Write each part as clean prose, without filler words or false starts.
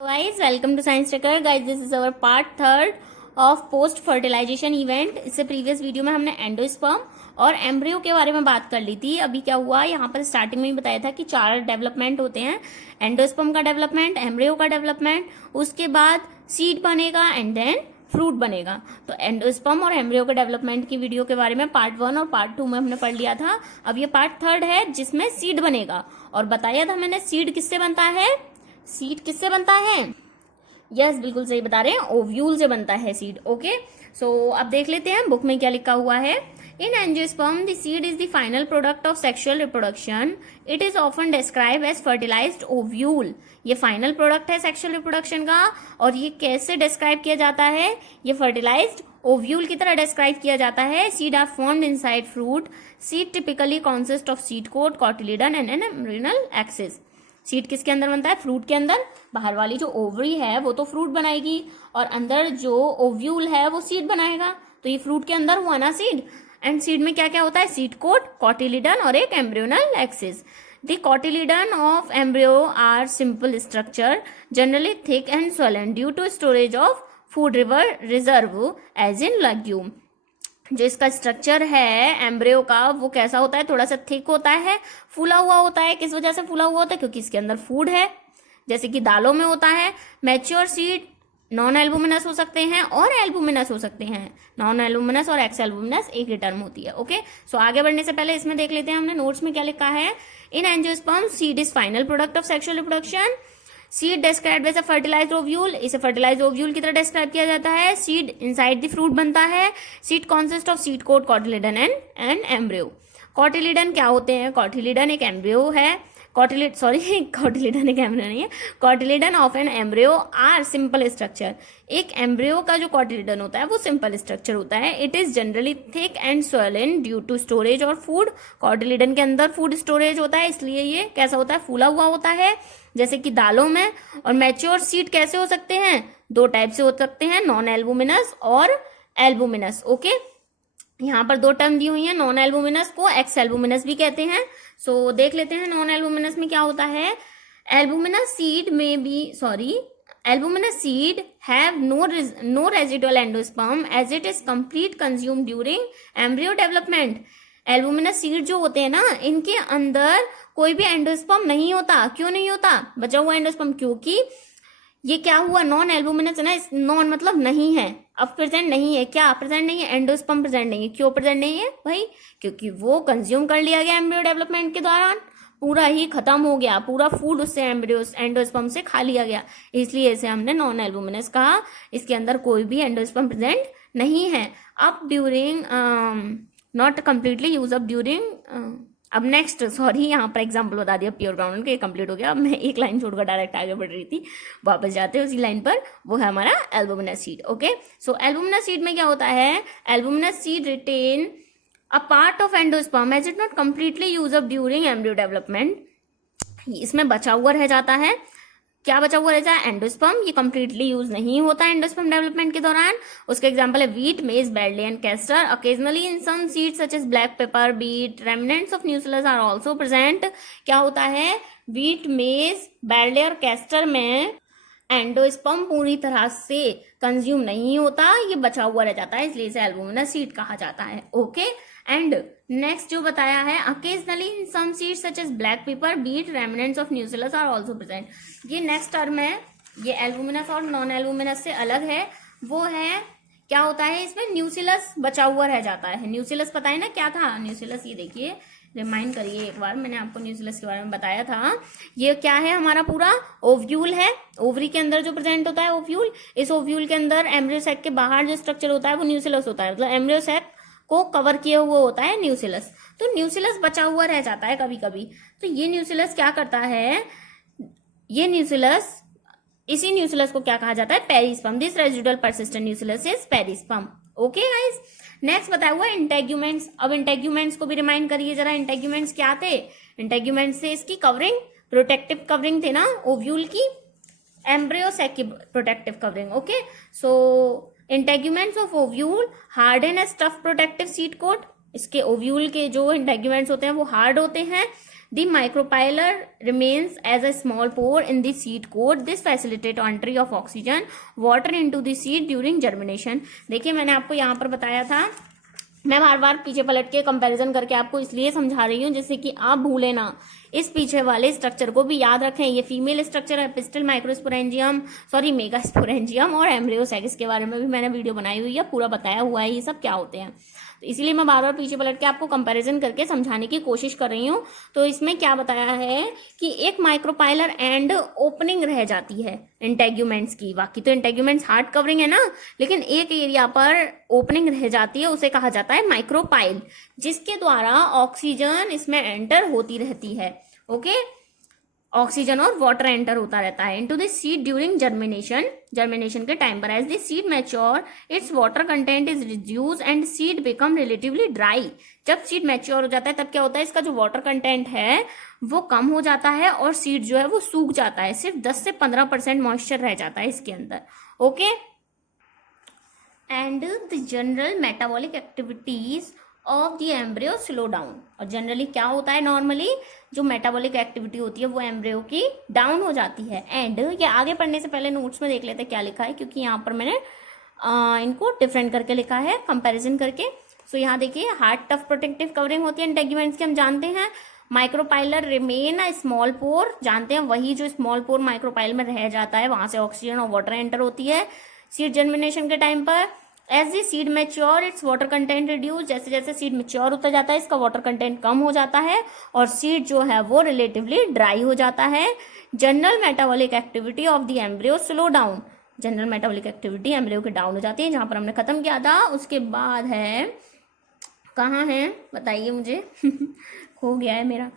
Guys, welcome to Science Tracker. Guys, this is our part third of post fertilization event. इससे previous video में हमने endosperm और embryo के बारे में बात कर ली थी. अभी क्या हुआ, यहाँ पर स्टार्टिंग में ही बताया था कि 4 डेवलपमेंट होते हैं. एंडोस्पर्म का डेवलपमेंट, एम्ब्रियो का डेवलपमेंट, उसके बाद सीड बनेगा एंड देन फ्रूट बनेगा. तो एंडोस्पर्म और एम्ब्रियो के डेवलपमेंट की वीडियो के बारे में पार्ट 1 और पार्ट 2 में हमने पढ़ लिया था. अब ये पार्ट थर्ड है जिसमें सीड बनेगा. और बताया था मैंने सीड किससे बनता है. सीड किससे बनता है? यस, बिल्कुल सही बता रहे हैं, ओव्यूल से बनता है सीड. ओके, सो अब देख लेते हैं बुक में क्या लिखा हुआ है. In angiosperm the seed is the final product of sexual reproduction. It is often describe as fertilized ovule. ये फाइनल प्रोडक्ट है सेक्सुअल रिप्रोडक्शन का. और ये कैसे डिस्क्राइब किया जाता है? ये फर्टिलाइज्ड ओव्यूल की तरह डिस्क्राइब किया जाता है. Seed are formed inside fruit. Seed typically consist of seed coat, cotyledon and an embryonal axis. Seed किसके अंदर बनता है? फ्रूट के अंदर. बाहर वाली जो ओवरी है वो तो फ्रूट बनाएगी और अंदर जो ओव्यूल है वो सीड बनाएगा. तो ये फ्रूट के अंदर हुआ ना सीड. एंड सीड में क्या क्या होता है? सीड कोट, कॉटिलिडन और एक embryonal axis. The cotyledon of embryo are simple structure, generally thick and swollen due to storage of food reserve as in legume. जो इसका स्ट्रक्चर है एम्ब्रियो का वो कैसा होता है? थोड़ा सा थिक होता है, फूला हुआ होता है. किस वजह से फूला हुआ होता है? क्योंकि इसके अंदर फूड है, जैसे कि दालों में होता है. मैच्योर सीड नॉन एल्बुमिनस हो सकते हैं और एल्बुमिनस हो सकते हैं. नॉन एल्बुमिनस और एक्स एल्बुमिनस एक ही टर्म होती है. ओके, सो आगे बढ़ने से पहले इसमें देख लेते हैं हमने नोट्स में क्या लिखा है. In angiosperm seed is final product of sexual reproduction. Seed described as a fertilized ovule. इसे फर्टिलाइज्ड ओव्यूल की तरह डिस्क्राइब किया जाता है. सीड इनसाइड द फ्रूट बनता है. Seed consist of seed coat, cotyledon and embryo. Cotyledon क्या होते हैं? कॉटिलिडन एक एम्ब्रियो है. कॉटिलिडन एक एम्ब्रियो नहीं है. Cotyledon of an embryo are simple structure. एक एम्ब्रियो का जो कॉटिलिडन होता है वो सिंपल स्ट्रक्चर होता है. It is generally thick and swollen due to storage और फूड. कॉटिलिडन के अंदर फूड स्टोरेज होता है, इसलिए ये कैसा होता है? फूला हुआ होता है, जैसे कि दालों में. और मैच्योर सीड कैसे हो सकते हैं? 2 टाइप से हो सकते हैं, नॉन एल्बुमिनस और एल्बुमिनस. ओके, यहाँ पर 2 टर्म दी हुई है. नॉन एल्बुमिनस को एक्स एल्बुमिनस भी कहते हैं. सो देख लेते हैं नॉन एल्बुमिनस में क्या होता है. Albuminous seed have no residual endosperm as it is complete consume during embryo development. Albuminous seed जो होते हैं ना, इनके अंदर कोई भी एंडोस्पर्म नहीं होता. क्यों नहीं होता? बचा हुआ एंडोस्पर्म. क्योंकि ये क्या हुआ, नॉन एल्बुमिनस है ना. नॉन मतलब नहीं है, अब प्रेजेंट नहीं है. क्या प्रेजेंट नहीं है? एंडोस्पर्म प्रेजेंट नहीं है. क्यों प्रेजेंट नहीं है भाई? क्योंकि वो कंज्यूम कर लिया गया एम्ब्रियो डेवलपमेंट के दौरान. पूरा ही खत्म हो गया, पूरा फूड उससे एंडोस्पर्म से खा लिया गया, इसलिए इसे हमने नॉन एल्बुमिनस कहा. इसके अंदर कोई भी एंडोस्पर्म प्रेजेंट नहीं है. अब during not completely use up during. अब नेक्स्ट, सॉरी, यहाँ पर एग्जाम्पल बता दिया प्योर ग्राउंड के, कंप्लीट हो गया. अब मैं एक लाइन छोड़कर डायरेक्ट आगे बढ़ रही थी, वापस जाते हैं उसी लाइन पर. वो है हमारा albuminous seed. Okay, so albuminous seed में क्या होता है? Albuminous seed retain a part of endosperm as it not completely use up during embryo development. इसमें बचा हुआ रह जाता है. क्या बचा हुआ रहता है? एंडोस्पर्म. ये कंप्लीटली यूज नहीं होता एंडोस्पर्म डेवलपमेंट के दौरान. उसके एग्जांपल है wheat, maize, barley and castor. Occasionally in some seeds such as black pepper, beet, remnants of nucellus are also present. क्या होता है? व्हीट, मेज, बैर्ली और कैस्टर में एंडोस्पर्म पूरी तरह से कंज्यूम नहीं होता, ये बचा हुआ रह जाता है, इसलिए इसे एल्बुमिनस सीड कहा जाता है. ओके, एंड नेक्स्ट जो बताया है, occasionally in some seeds such as black pepper, beet, remnants of nucellus are also present. ये नेक्स्ट टर्म है, ये एल्बुमिनस और नॉन एल्बुमिनस से अलग है. वो है, क्या होता है इसमें? न्यूसिलस बचा हुआ रह जाता है. न्यूसिलस पता है ना क्या था? न्यूसिलस, ये देखिए, रिमाइंड करिए एक बार, मैंने आपको न्यूसिलस के बारे में बताया था. ये क्या है? हमारा पूरा ओव्यूल है. ओवरी के अंदर जो प्रेजेंट होता है ओव्यूल, इस ओव्यूल के अंदर एम्ब्रियो सैक के बाहर जो स्ट्रक्चर होता है वो न्यूसिलस होता है. मतलब एम्ब्रियो सैक को कवर किए हुए होता है न्यूसिलस. तो न्यूसिलस बचा हुआ रह जाता है कभी कभी. तो ये न्यूसिलस क्या करता है? ये न्यूसिलस, इसी न्यूसिलस को क्या कहा जाता है? Perisperm. This residual persistent न्यूसिलस is perisperm. Okay guys, next बताया हुआ इंटेग्यूमेंट्स. अब इंटेग्यूमेंट्स को भी रिमाइंड करिए जरा. इंटेग्यूमेंट्स क्या थे? इंटेग्यूमेंट्स से इसकी कवरिंग, प्रोटेक्टिव कवरिंग थे ना ओव्यूल की, एम्ब्रियो सैक की protective covering. Okay, so integuments of ovule hard and stuff protective seed coat. इसके ओव्यूल के जो इंटेग्यूमेंट्स होते हैं वो हार्ड होते हैं, the micropylar remains as a small pore in the seed coat, this facilitate entry of oxygen water into the seed during germination. देखिए मैंने आपको यहाँ पर बताया था, मैं बार बार पीछे पलट के कंपैरिजन करके आपको इसलिए समझा रही हूँ जिससे कि आप भूले ना, इस पीछे वाले स्ट्रक्चर को भी याद रखें। ये फीमेल स्ट्रक्चर है, पिस्टल, माइक्रोस्पोरेंजियम, सॉरी मेगास्पोरेंजियम और एम्ब्रियोसेक, इसके बारे में भी मैंने वीडियो बनाई हुई है, पूरा बताया हुआ है ये सब क्या होते हैं। तो इसीलिए मैं बार बार पीछे पलट के आपको कंपैरिजन करके समझाने की कोशिश कर रही हूँ। तो इसमें क्या बताया है कि एक माइक्रोपाइलर एंड ओपनिंग रह जाती है इंटेग्यूमेंट्स की, बाकी तो इंटेग्यूमेंट्स हार्ड कवरिंग है ना, लेकिन एक एरिया पर ओपनिंग रह जाती है, उसे कहा जाता है माइक्रोपाइल, जिसके द्वारा ऑक्सीजन इसमें एंटर होती रहती है। ओके, ऑक्सीजन और वाटर एंटर होता रहता है into the seed during germination, germination के टाइम पर। As the seed mature its water content is reduce and seed become relatively dry. जब सीड मैच्योर हो जाता है तब क्या होता है, इसका जो वाटर कंटेंट है वो कम हो जाता है और सीड जो है वो सूख जाता है, सिर्फ 10 से 15% मॉइस्चर रह जाता है इसके अंदर। Okay, and the general metabolic activities of the embryo slow down. और जनरली क्या होता है, नॉर्मली जो मेटाबॉलिक एक्टिविटी होती है वो एम्ब्रियो की डाउन हो जाती है। एंड ये आगे पढ़ने से पहले नोट्स में देख लेते हैं क्या लिखा है, क्योंकि यहाँ पर मैंने इनको डिफरेंट करके लिखा है कंपैरिजन करके। सो यहाँ देखिए, हार्ड टफ प्रोटेक्टिव कवरिंग होती है इंटेग्यूमेंट्स की, हम जानते हैं। माइक्रोपाइलर रिमेन अ स्मॉल पोर, जानते हैं, वही जो स्मॉल पोर माइक्रोपाइल में रह जाता है, वहां से ऑक्सीजन और वाटर एंटर होती है सीड जर्मिनेशन के टाइम पर। As the seed mature its water content reduce, जैसे जैसे सीड मैच्योर होता जाता है इसका वाटर कंटेंट कम हो जाता है और सीड जो है वो रिलेटिवली ड्राई हो जाता है। General metabolic activity of the embryo slow down, general metabolic activity embryo की डाउन हो जाती है, जहां पर हमने खत्म किया था। उसके बाद है, कहाँ है बताइए मुझे खो गया है मेरा।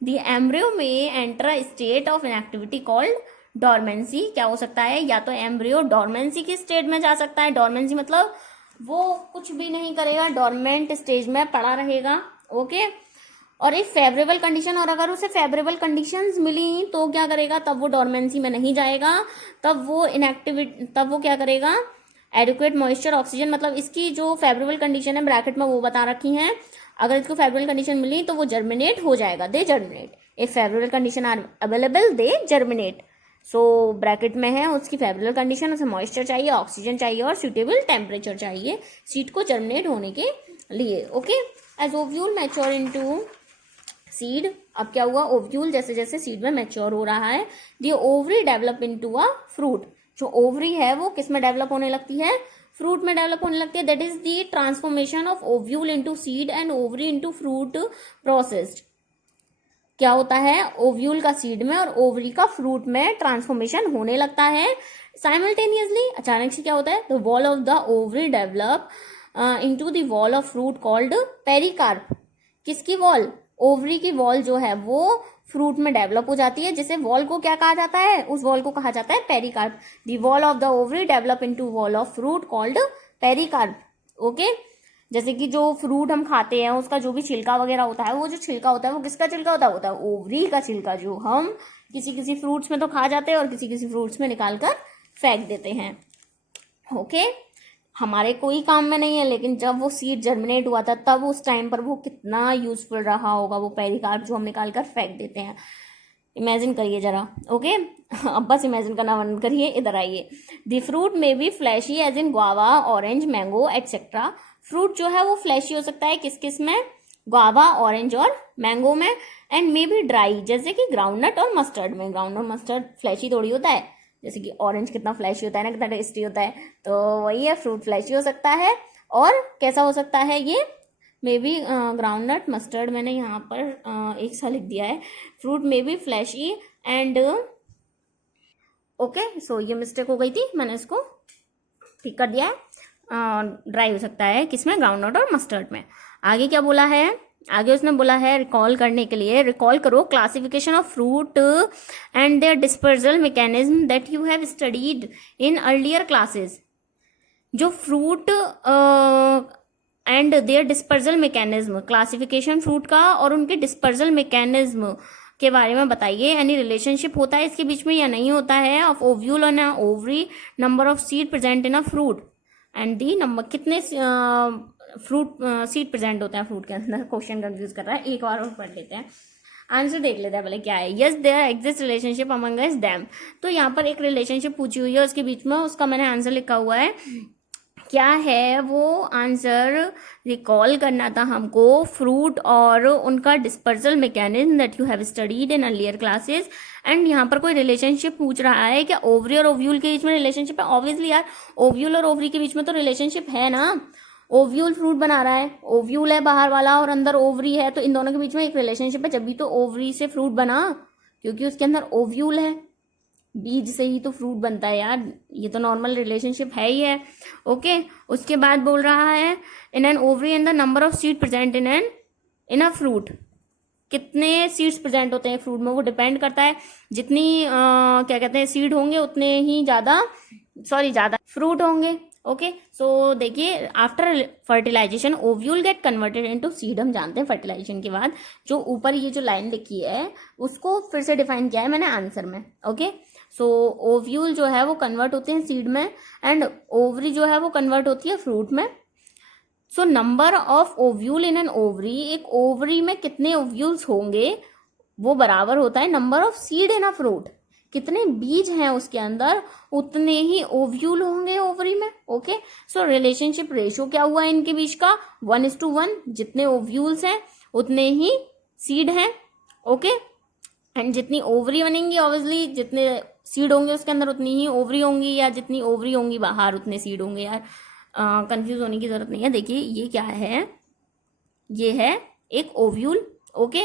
द एम्ब्रियो में enter a state of inactivity called dormancy. क्या हो सकता है, या तो एम्ब्रियो डॉर्मेंसी की स्टेट में जा सकता है, डॉर्मेंसी मतलब वो कुछ भी नहीं करेगा, डॉर्मेंट स्टेज में पड़ा रहेगा। ओके, और एक फेवरेबल कंडीशन, और अगर उसे फेवरेबल कंडीशंस मिली तो क्या करेगा, तब वो डॉर्मेंसी में नहीं जाएगा, तब वो इनएक्टिविटी, तब वो क्या करेगा, एडिक्वेट मॉइस्चर ऑक्सीजन, मतलब इसकी जो फेवरेबल कंडीशन है ब्रैकेट में वो बता रखी है, अगर इसको फेवरेबल कंडीशन मिली तो वो जर्मिनेट हो जाएगा, they germinate. If favourable condition are available they germinate. So bracket में है उसकी फेवरेबल कंडीशन, उसे मॉइस्चर चाहिए, ऑक्सीजन चाहिए और सुटेबल टेम्परेचर चाहिए सीड को जर्मिनेट होने के लिए। Okay, as ovule mature into seed, अब क्या हुआ, ओव्यूल जैसे जैसे सीड में मैच्योर हो रहा है, the ovary develop into a fruit. जो ओवरी है वो किस में डेवलप होने लगती है, फ्रूट में डेवलप होने लगती है। That is the transformation of ovule into seed and ovary into fruit processed. क्या होता है, ओव्यूल का सीड में और ओवरी का फ्रूट में ट्रांसफॉर्मेशन होने लगता है साइमल्टेनियसली। अचानक से क्या होता है, the wall of the ovary develop into the wall of fruit called pericarp. किसकी वॉल, ओवरी की वॉल जो है वो फ्रूट में डेवलप हो जाती है, जिसे वॉल को क्या कहा जाता है, उस वॉल को कहा जाता है pericarp. The wall of the ovary develop into wall of fruit called pericarp. Okay, जैसे कि जो फ्रूट हम खाते हैं उसका जो भी छिलका वगैरह होता है, वो जो छिलका होता है वो किसका छिलका होता है ओवरी का छिलका, जो हम किसी किसी फ्रूट्स में तो खा जाते हैं और किसी किसी फ्रूट्स में निकाल कर फेंक देते हैं। ओके, हमारे कोई काम में नहीं है, लेकिन जब वो सीड जर्मिनेट हुआ था तब उस टाइम पर वो कितना यूजफुल रहा होगा, वो पेरिकार्प जो हम निकाल कर फेंक देते हैं। इमेजिन करिए जरा। ओके, अब बस इमेजिन करना बंद करिए, इधर आइए। The fruit may be fleshy as in guava, orange, mango etcetera. Fruit जो है वो फ्लैशी हो सकता है किस किस में, गुआवा, ऑरेंज और मैंगो में। एंड मे बी ड्राई, जैसे कि ग्राउंडनट और मस्टर्ड में। ग्राउंड और मस्टर्ड फ्लैशी थोड़ी होता है, जैसे कि ऑरेंज कितना फ्लैशी होता है ना, कितना टेस्टी होता है, तो वही है, फ्रूट फ्लैशी हो सकता है। और कैसा हो सकता है ये, मे बी ग्राउंडनट, मस्टर्ड, मैंने यहाँ पर एक सा लिख दिया है, fruit may be fleshy and okay, so ये मिस्टेक हो गई थी, मैंने इसको ठीक कर दिया है। ड्राई हो सकता है किसमें, ग्राउंडनट और मस्टर्ड में। आगे क्या बोला है, आगे उसने बोला है रिकॉल करने के लिए, रिकॉल करो classification of fruit and their dispersal mechanism that you have studied in earlier classes. जो fruit and their dispersal mechanism, classification fruit का और उनके डिस्पर्सल मैकेनिज्म के बारे में बताइए। एनी रिलेशनशिप होता है इसके बीच में या नहीं होता है, of ovule on a ovary, number of seed present in a fruit and the number, कितने फ्रूट सीड प्रेजेंट होता है फ्रूट के अंदर, क्वेश्चन कंफ्यूज कर रहा है, एक बार और पढ़ लेते हैं। आंसर देख लेते हैं पहले क्या है। Yes there exist relationship among us them. तो यहाँ पर एक रिलेशनशिप पूछी हुई है उसके बीच में, उसका मैंने आंसर लिखा हुआ है। क्या है वो आंसर, रिकॉल करना था हमको फ्रूट और उनका dispersal mechanism that you have studied in earlier classes. And यहाँ पर कोई रिलेशनशिप पूछ रहा है क्या ओवरी और ओव्यूल के बीच में रिलेशनशिप है। ऑब्वियसली यार ओव्यूल और ओवरी के बीच में तो रिलेशनशिप है ना, ओव्यूल फ्रूट बना रहा है, ओव्यूल है बाहर वाला और अंदर ओवरी है, तो इन दोनों के बीच में एक रिलेशनशिप है, जब भी तो ओवरी से फ्रूट बना, क्योंकि उसके अंदर ओव्यूल है, बीज से ही तो फ्रूट बनता है यार, ये तो नॉर्मल रिलेशनशिप है ही है। ओके, उसके बाद बोल रहा है in an ovary and the number of seed present in a fruit, कितने सीड्स प्रेजेंट होते हैं फ्रूट में, वो डिपेंड करता है, जितनी क्या कहते हैं सीड होंगे उतने ही ज्यादा फ्रूट होंगे। ओके, सो देखिए after fertilisation ovule get converted into seed. हम जानते हैं फर्टिलाइजेशन के बाद जो ऊपर ये जो लाइन लिखी है उसको फिर से डिफाइन किया है मैंने आंसर में। ओके, सो ओव्यूल जो है वो कन्वर्ट होते हैं सीड में एंड ओवरी जो है वो कन्वर्ट होती है फ्रूट में। So number of ovule in an ovary, एक ओवरी में कितने ओव्यूल्स होंगे वो बराबर होता है number of seed in a fruit, कितने बीज हैं उसके अंदर उतने ही ओव्यूल होंगे ओवरी में। ओके, सो रिलेशनशिप रेशियो क्या हुआ इनके बीच का 1:1, जितने ओव्यूल्स हैं उतने ही सीड हैं। ओके, एंड जितनी ओवरी बनेंगी ऑब्वियसली जितने सीड होंगे उसके अंदर उतनी ही ओवरी होंगी, या जितनी ओवरी होंगी बाहर उतने सीड होंगे। यार कंफ्यूज होने की जरूरत नहीं है। देखिए ये क्या है, ये है एक ओव्यूल। ओके,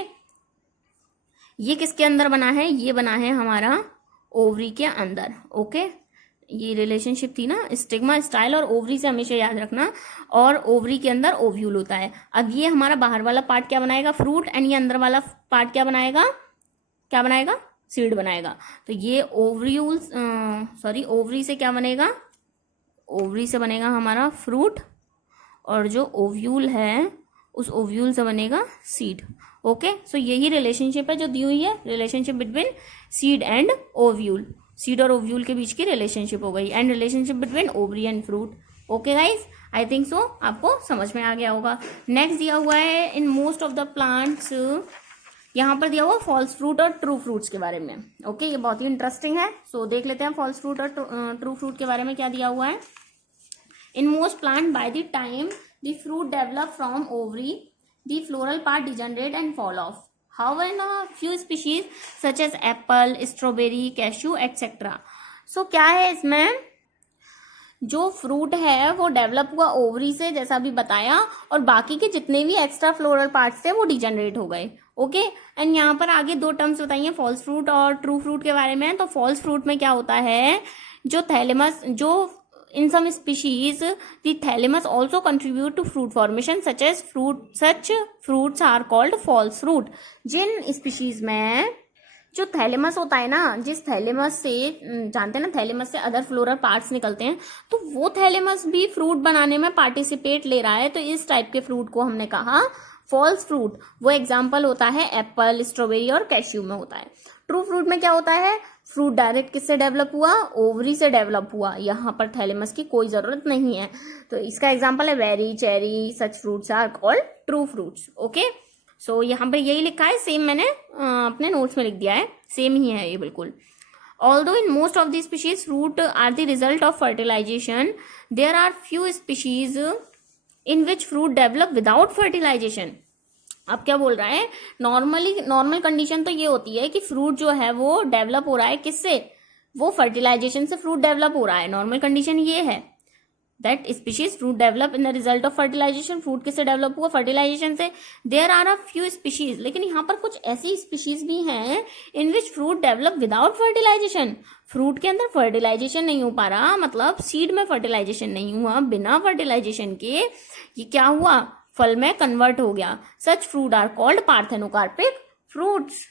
ये किसके अंदर बना है, ये बना है हमारा ओवरी के अंदर। ओके, ये रिलेशनशिप थी ना स्टिग्मा स्टाइल और ओवरी से हमेशा याद रखना, और ओवरी के अंदर ओव्यूल होता है। अब ये हमारा बाहर वाला पार्ट क्या बनाएगा फ्रूट, एंड ये अंदर वाला पार्ट क्या बनाएगा सीड बनाएगा। तो ये ओवरी से क्या बनेगा, ओवरी से बनेगा हमारा फ्रूट, और जो ओव्यूल है उस ओव्यूल से बनेगा सीड। ओके, सो यही रिलेशनशिप है जो दी हुई है, relationship between seed and ovule, seed और ओव्यूल के बीच की रिलेशनशिप हो गई, and relationship between ovary and fruit. Okay guys, I think so आपको समझ में आ गया होगा। नेक्स्ट दिया हुआ है in most of the plants, यहाँ पर दिया हुआ फॉल्स फ्रूट और ट्रू फ्रूट्स के बारे में। ओके, ये बहुत ही इंटरेस्टिंग है, सो देख लेते हैं फॉल्स फ्रूट और ट्रू फ्रूट के बारे में क्या दिया हुआ है। In most plant by the time the fruit develop from ovary the floral part degenerate and fall off. However, in a few species such as apple, strawberry, cashew, etc. So क्या है इसमें, जो फ्रूट है वो develop हुआ ovary से जैसा अभी बताया, और बाकी के जितने भी एक्स्ट्रा फ्लोरल पार्ट्स थे वो डिजेनरेट हो गए। ओके, एंड यहाँ पर आगे दो टर्म्स बताइए फॉल्स फ्रूट और ट्रू फ्रूट के बारे में। तो फॉल्स फ्रूट में क्या होता है, जो थैलेमस, जो in some species the thalamus also contribute to fruit formation such fruits are called false fruit। जिन स्पीशीज में जो थैलेमस होता है ना, जिस थैलेमस से जानते हैं ना थैलेमस से अदर फ्लोरल पार्ट्स निकलते हैं, तो वो थैलेमस भी फ्रूट बनाने में पार्टिसिपेट ले रहा है, तो इस टाइप के फ्रूट को हमने कहा फॉल्स फ्रूट। वो एग्जाम्पल होता है एप्पल, स्ट्रॉबेरी और कैश्यू में होता है। ट्रू फ्रूट में क्या होता है, फ्रूट डायरेक्ट किससे डेवलप हुआ, ओवरी से डेवलप हुआ, यहाँ पर थैलेमस की कोई जरूरत नहीं है। तो इसका एग्जांपल है berry, cherry, such fruits are called true fruits. Okay, so यहाँ पर यही लिखा है, सेम मैंने अपने नोट्स में लिख दिया है, सेम ही है ये बिल्कुल। Although in most of these species fruit are the result of fertilization, there are few species in which fruit develop without fertilization। अब क्या बोल रहा है, नॉर्मल कंडीशन तो ये होती है कि फ्रूट जो है वो डेवलप हो रहा है किससे, वो फर्टिलाइजेशन से फ्रूट डेवलप हो रहा है। नॉर्मल कंडीशन ये है that species fruit develop in the result of fertilisation. Fruit किससे डेवलप हुआ, फर्टिलाइजेशन से। There are a few species, लेकिन यहाँ पर कुछ ऐसी स्पीशीज भी हैं in which fruit develop without fertilisation. Fruit के अंदर फर्टिलाइजेशन नहीं हो पा रहा, मतलब सीड में फर्टिलाइजेशन नहीं हुआ, बिना फर्टिलाइजेशन के ये क्या हुआ, फल में कन्वर्ट हो गया। Such fruit are called parthenocarpic fruits.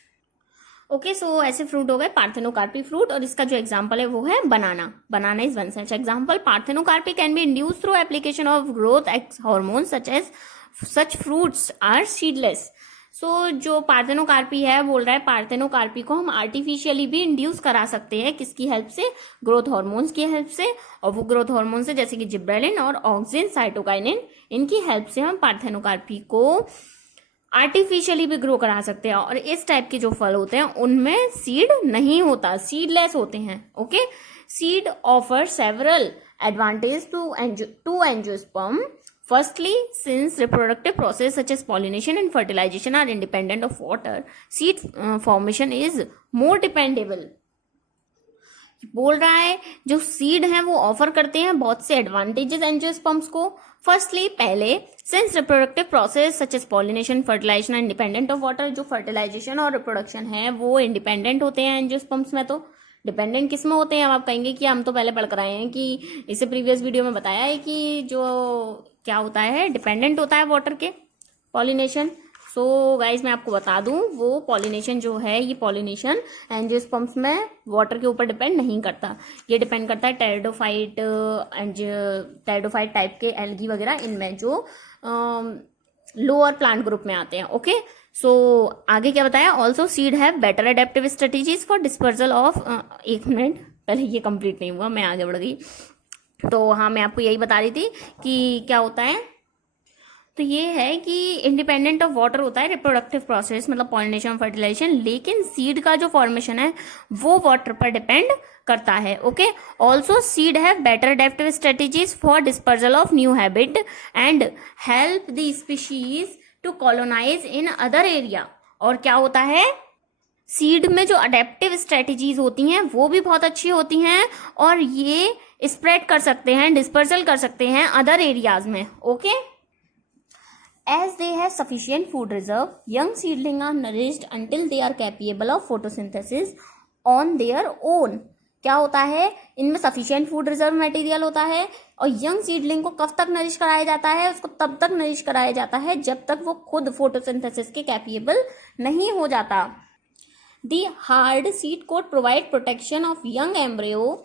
Okay, so ऐसे फ्रूट हो गए पार्थेनोकार्पिक फ्रूट, और इसका जो एग्जांपल है वो है banana is one such example. Parthenocarpic can be induce through application of growth hormone such fruits are seedless. So जो पार्थेनोकार्पी है, बोल रहा है पार्थेनोकार्पी को हम आर्टिफिशियली भी इंड्यूस करा सकते हैं, किसकी हेल्प से, ग्रोथ हार्मोन्स की हेल्प से। और वो ग्रोथ हार्मोन से जैसे कि जिब्रेलिन और ऑक्सिन, साइटोकाइनिन, इनकी हेल्प से हम पार्थेनोकार्पी को आर्टिफिशियली भी ग्रो करा सकते हैं, और इस टाइप के जो फल होते हैं उनमें सीड नहीं होता, सीडलेस होते हैं। Okay, seed offer several advantage to angiosperm. Firstly, since reproductive process such as pollination and fertilization are independent of water, seed formation is more dependable. बोल रहा है जो सीड हैं वो ऑफर करते हैं बहुत से एडवांटेजेस एंजियोस्पर्म्स को. फर्स्टली, पहले, since reproductive process such as pollination, fertilisation independent of water, जो फर्टिलाइजेशन और रिप्रोडक्शन है वो इंडिपेंडेंट होते हैं एंजियोस्पर्म्स में. तो डिपेंडेंट किस में होते हैं? अब आप कहेंगे कि हम तो पहले पढ़ कर आए हैं कि इससे प्रीवियस वीडियो में बताया है कि जो क्या होता है, डिपेंडेंट होता है वाटर के, पॉलिनेशन. सो गाइज मैं आपको बता दूं, वो पॉलिनेशन जो है, ये पॉलिनेशन एंजियोस्पर्म्स में वाटर के ऊपर डिपेंड नहीं करता. ये डिपेंड करता है टेरिडोफाइट टाइप के एल्गी वगैरह, इनमें जो लोअर प्लांट ग्रुप में आते हैं. ओके, सो आगे क्या बताया? Also seed have better adaptive strategies for dispersal of. एक मिनट, पहले ये कंप्लीट नहीं हुआ, मैं आगे बढ़ गई. तो हाँ, मैं आपको यही बता रही थी कि क्या होता है. तो ये है कि इंडिपेंडेंट ऑफ वाटर होता है रिप्रोडक्टिव प्रोसेस, मतलब पॉलिनेशन, फर्टिलाइजेशन, लेकिन सीड का जो फॉर्मेशन है वो वाटर पर डिपेंड करता है. Okay, also seed have better adaptive strategies for dispersal of new habit and help the species to colonise in other area. और क्या होता है, सीड में जो अडेप्टिव स्ट्रेटेजीज होती हैं वो भी बहुत अच्छी होती हैं, और ये स्प्रेड कर सकते हैं, डिस्पर्सल कर सकते हैं अदर एरियाज में. Okay, as they have sufficient food reserve, young seedling are nourished until they are capable of photosynthesis on their own. क्या होता है, इनमें सफिशिएंट फूड रिजर्व मटेरियल होता है, और यंग सीडलिंग को कब तक नरिश कराया जाता है? उसको तब तक नरिश कराया जाता है जब तक वो खुद फोटोसिंथेसिस के कैपेबल नहीं हो जाता. The hard seed coat provide protection of young embryo.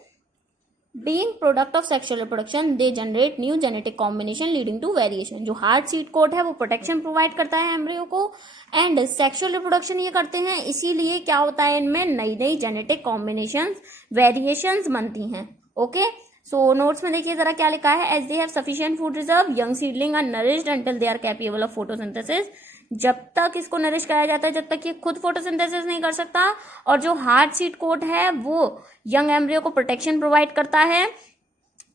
Being product of sexual reproduction, they generate new genetic combination leading to variation. जो हार्ड सीड कोट है वो प्रोटेक्शन प्रोवाइड करता है एम्ब्रियो को, एंड सेक्सुअल रिप्रोडक्शन ये करते हैं, इसीलिए क्या होता है, इनमें नई नई जेनेटिक कॉम्बिनेशंस, वेरिएशंस बनती हैं. ओके, सो नोट्स में देखिए जरा क्या लिखा है. As they have sufficient food reserve, young seedling are nourished until they are capable of photosynthesis. जब तक इसको नरिश कराया जाता है जब तक ये खुद फोटोसिंथेसिस नहीं कर सकता. और जो हार्ड सीड कोट है वो यंग एम्ब्रियो को प्रोटेक्शन प्रोवाइड करता है.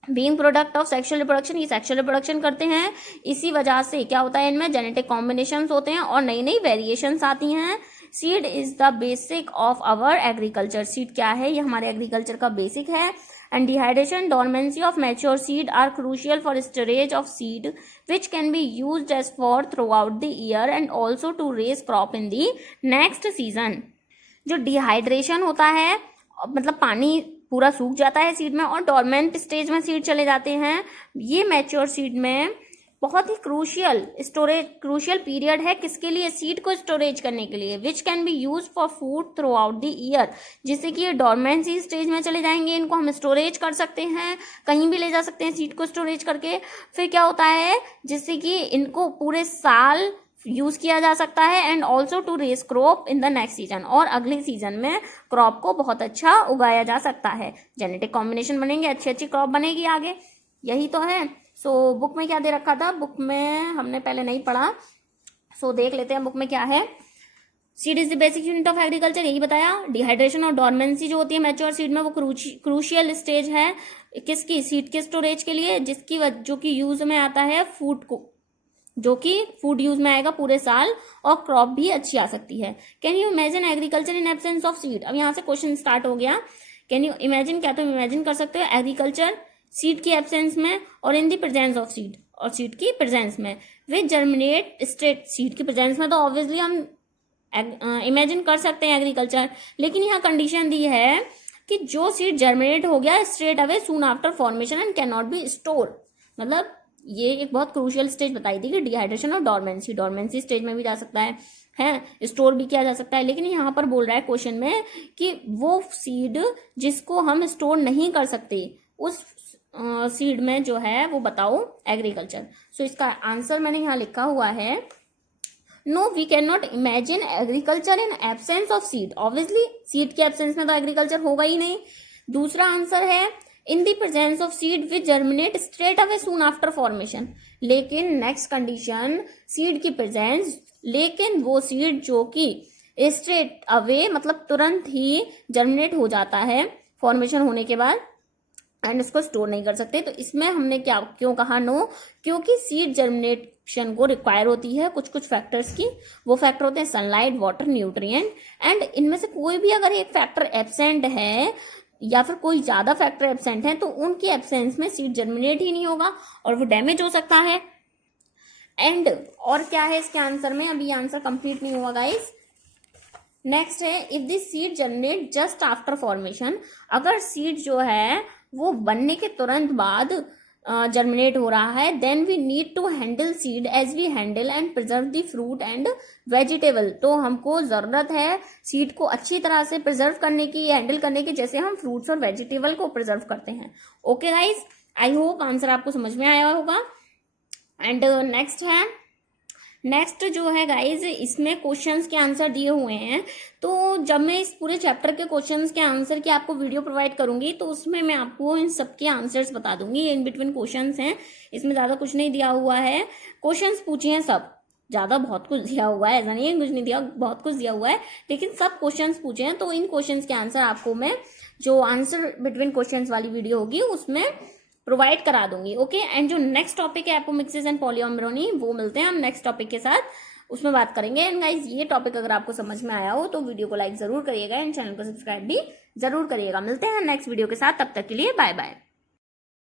Being product of sexual reproduction, ये सेक्सुअल रिप्रोडक्शन करते हैं, इसी वजह से क्या होता है, इनमें जेनेटिक कॉम्बिनेशंस होते हैं और नई नई वेरिएशंस आती हैं. Seed is the basic of our agriculture. Seed क्या है, ये हमारे एग्रीकल्चर का बेसिक है. And dehydration, dormancy of mature seed are crucial for storage of seed, which can be used as for throughout the year and also to raise crop in the next season. जो dehydration होता है, मतलब पानी पूरा सूख जाता है seed में, और डॉर्मेंट स्टेज में सीड चले जाते हैं, ये मैच्योर सीड में बहुत ही क्रूशियल पीरियड है. किसके लिए? सीड को स्टोरेज करने के लिए. Which can be use for food through out the year. जिससे कि ये डॉर्मेंसी स्टेज में चले जाएंगे, इनको हम स्टोरेज कर सकते हैं, कहीं भी ले जा सकते हैं सीड को स्टोरेज करके. फिर क्या होता है, जिससे कि इनको पूरे साल यूज किया जा सकता है, and also to race crop in the next season. और अगले सीजन में क्रॉप को बहुत अच्छा उगाया जा सकता है. जेनेटिक कॉम्बिनेशन बनेंगे, अच्छी अच्छी क्रॉप बनेगी आगे. यही तो है. सो बुक में क्या दे रखा था, बुक में हमने पहले नहीं पढ़ा, सो देख लेते हैं बुक में क्या है. Seed is the basic unit of agriculture, यही बताया. डिहाइड्रेशन और डॉर्मेंसी जो होती है मैच्योर सीड में, वो क्रूशियल स्टेज है. किसकी? सीड के स्टोरेज के लिए, जो कि यूज में आता है फूड को, जो कि फूड यूज में आएगा पूरे साल, और क्रॉप भी अच्छी आ सकती है. Can you imagine agriculture in absence of seed. अब यहाँ से क्वेश्चन स्टार्ट हो गया. कैन यू इमेजिन, क्या तुम इमेजिन कर सकते हो एग्रीकल्चर सीड की एब्सेंस में और इन दी प्रेजेंस ऑफ सीड, और सीड की प्रेजेंस में विद जर्मिनेट स्टेट. सीड की प्रेजेंस में तो ऑब्वियसली हम इमेजिन कर सकते हैं एग्रीकल्चर, लेकिन यहाँ कंडीशन दी है कि जो सीड जर्मिनेट हो गया straight away soon after formation and can not be store. मतलब ये एक बहुत क्रूशियल स्टेज बताई थी कि डिहाइड्रेशन और डॉर्मेंसी स्टेज में भी जा सकता है, स्टोर भी किया जा सकता है. लेकिन यहाँ पर बोल रहा है क्वेश्चन में कि वो सीड जिसको हम स्टोर नहीं कर सकते, उस सीड में जो है वो बताओ एग्रीकल्चर. सो इसका आंसर मैंने यहाँ लिखा हुआ है, no we can not imagine agriculture in absence of seed. Obviously seed के एब्सेंस में तो एग्रीकल्चर होगा ही नहीं. दूसरा आंसर है in the presence of seed which germinate straight away soon after formation. लेकिन नेक्स्ट कंडीशन सीड की प्रेजेंस, लेकिन वो सीड जो कि स्ट्रेट अवे मतलब तुरंत ही जर्मिनेट हो जाता है फॉर्मेशन होने के बाद एंड इसको स्टोर नहीं कर सकते। तो इसमें हमने क्या क्यों कहा नो, क्योंकि सीड जर्मिनेशन को रिक्वायर होती है कुछ कुछ फैक्टर्स की। वो फैक्टर होते हैं सनलाइट, वाटर, न्यूट्रिएंट, एंड इनमें से कोई भी अगर एक फैक्टर एब्सेंट है या फिर कोई ज्यादा फैक्टर एब्सेंट है तो उनकी एब्सेंस में सीड जर्मिनेट ही नहीं होगा और वो डैमेज हो सकता है। एंड और क्या है इसके आंसर में, अभी आंसर कंप्लीट नहीं हुआ गाइस। नेक्स्ट है if this seed germinate just after formation, अगर सीड जो है वो बनने के तुरंत बाद जर्मिनेट हो रहा है, then we need to handle seed as we handle and preserve the fruit and vegetable. तो हमको जरूरत है सीड को अच्छी तरह से प्रिजर्व करने की, हैंडल करने की, जैसे हम फ्रूट्स और वेजिटेबल को प्रिजर्व करते हैं। Okay guys, I hope answer आपको समझ में आया होगा। एंड नेक्स्ट जो है गाइज, इसमें क्वेश्चंस के आंसर दिए हुए हैं। तो जब मैं इस पूरे चैप्टर के क्वेश्चंस के आंसर की आपको वीडियो प्रोवाइड करूंगी तो उसमें मैं आपको इन सबके आंसर्स बता दूंगी। इन बिटवीन क्वेश्चंस हैं, इसमें ज्यादा कुछ नहीं दिया हुआ है। क्वेश्चंस पूछे हैं सब, ज्यादा बहुत कुछ दिया हुआ है ऐसा नहीं है कुछ नहीं दिया, बहुत कुछ दिया हुआ है, लेकिन सब क्वेश्चंस पूछे हैं। तो इन क्वेश्चंस के आंसर आपको मैं जो आंसर बिटवीन क्वेश्चंस वाली वीडियो होगी उसमें प्रोवाइड करा दूंगी। ओके, एंड जो नेक्स्ट टॉपिक है एपोमिक्सिस एंड पॉलीओम्ब्रोनी, वो मिलते हैं हम नेक्स्ट टॉपिक के साथ, उसमें बात करेंगे। एंड गाइज ये टॉपिक अगर आपको समझ में आया हो तो वीडियो को लाइक जरूर करिएगा एंड चैनल को सब्सक्राइब भी जरूर करिएगा। मिलते हैं नेक्स्ट वीडियो के साथ, तब तक के लिए बाय बाय।